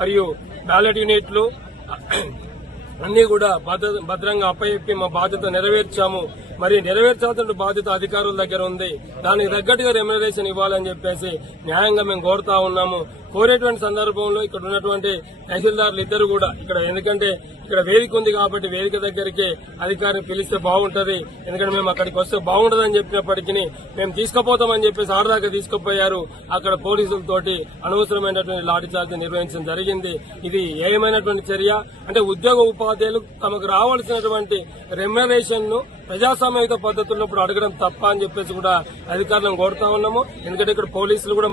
మరియు బ్యాలెట్ యూనిట్లు అన్ని కూడా భద్రంగా అప్పచెప్పి మా బాధ్యత నెరవేర్చాము. మరి నెరవేర్చాల్సిన బాధ్యత అధికారుల దగ్గర ఉంది. దానికి తగ్గట్టుగా రెమ్యునరేషన్ ఇవ్వాలని చెప్పేసి న్యాయంగా మేము కోరుతా ఉన్నాము. కోరేటువంటి సందర్భంలో ఇక్కడ ఉన్నటువంటి తహసీల్దార్లు ఇద్దరు కూడా ఇక్కడ, ఎందుకంటే ఇక్కడ వేదిక ఉంది కాబట్టి వేదిక దగ్గరికి అధికారిని పిలిస్తే బాగుంటది, ఎందుకంటే మేము అక్కడికి వస్తే బాగుంటదని చెప్పినప్పటికీ మేము తీసుకుపోతామని చెప్పేసి ఆడదాకా తీసుకుపోయారు. అక్కడ పోలీసులతోటి అనవసరమైనటువంటి లాఠీ చార్జ్ నిర్వహించడం జరిగింది. ఇది ఏమైనటువంటి చర్య అంటే ఉద్యోగ ఉపాధ్యాయులు తమకు రావాల్సినటువంటి రెమ్యునరేషన్ ను ప్రజాస్వామ్యయుత పద్ధతుల్లో అడగడం తప్ప అని చెప్పేసి కూడా అధికారులను కోరుతా ఉన్నాము. ఎందుకంటే ఇక్కడ పోలీసులు కూడా